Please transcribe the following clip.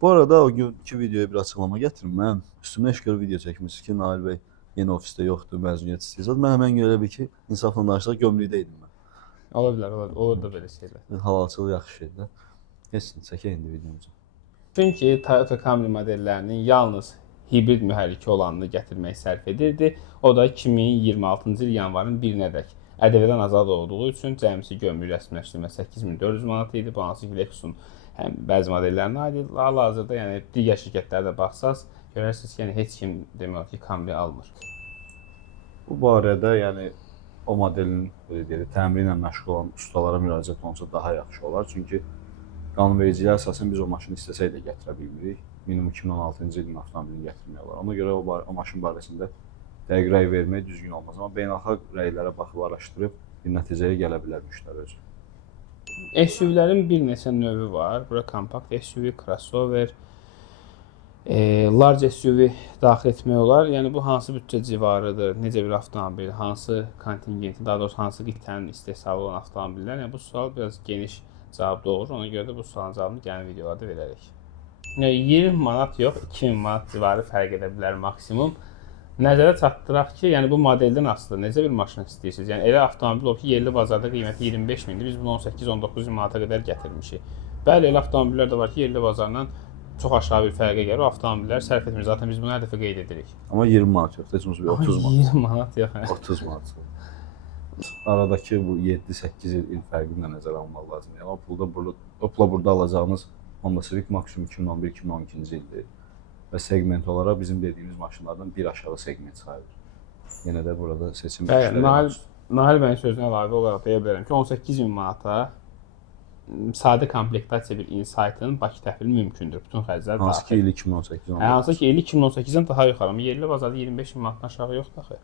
Bu arada o günkü videoya bir açıqlama gətirim. Mən üstümə iş görüb video çəkmişsiniz ki, Nail bəy yeni ofisdə yoxdur, məzuniyyət istəyəcək. Mən həmən görə bir ki, insafla danışsaq gömrükdə idim mən. Ola bilər, ola bilər. Olur da belə şeylər. Halalçılıq yaxşı şeydir. Heç nə, çəkək indi videomuzu. Çünki Toyota Camry modellərinin yalnız hibrid mühərriki olanını gətirmək sərf edirdi. O da 2026-cı il yanvarın 1-nədək ƏDV-dən azad olduğu üçün cəmsi gömrük rəsmiləşdirmə 8400 manat idi. Bu hansı ki, Lexusun həm bəzi modellərinə aid idi. Hal-hazırda, yəni digər şirkətlərdə baxsaz, görərsiniz ki, yəni heç kim demək olar ki, Camry almır. Bu barədə, yəni o modelin təmiri ilə məşğul olan ustalara müraciət olunsa daha yaxşı olar. Çünki qanunvericiliyə əsasən biz o maşını istəsək də gətirə bilmirik. Minimum 2016-cı ilin avtomobilini gətirmək olar. Ona görə o maşın barəsində dəqiq rəy vermək düzgün olmaz. Amma beynəlxalq rəylərə baxıb araşdırıb bir nəticəyə gələ bilər müştəri özü. SUV-lərin bir neçə növü var. Bura kompakt SUV, crossover, large SUV daxil etmək olar. Yəni bu hansı büdcə civarıdır, necə bir avtomobil, hansı kontingenti, daha doğrusu hansı qitənin istehsalı olan avtomobillər. Yəni bu sual biraz geniş cavab doğurur. Ona görə də bu sualın cavabını gələn videolarda verərik. 20 manat yox, 2000 manat civarı fərq edə bilər maksimum. Nəzərə çatdıraq ki, yəni bu modeldən asılı necə bir maşın istəyirsiniz? Yəni elə avtomobil olub ki, yerli bazarda qiyməti 25 mindir. Biz bunu 18-19 min manata qədər gətirmişik. Bəli, elə avtomobillər də var ki, yerli bazardan çox aşağı bir fərqə gəlir. O avtomobilləri sərf etmir. Zaten biz bunu hər dəfə qeyd edirik. Amma 20 manat yox, heç bir 30 manat. 20 manat yox. 30 manat. Aradakı bu 7-8 il fərqini də nəzərə almaq lazımdır. Yəni o pula burada alacağınız Honda Civic maksimum 2011-2012-ci ildir. Və segment olaraq bizim dediyimiz maşınlardan bir aşağı segment sayılır. Yenə də burada seçim Bəli, Nail bəyin sözünə əlavə olaraq deyə bilərəm ki, 18 min manata sadə komplektasiya bir Insight-ın Bakı təhvili mümkündür. Bütün xərclər daxil. Hansı ki, il 2018-dən. Hansı ki, il 2018-dən daha yuxarı. Amma yerli bazarda 25 min manatdan aşağı yoxdur axı.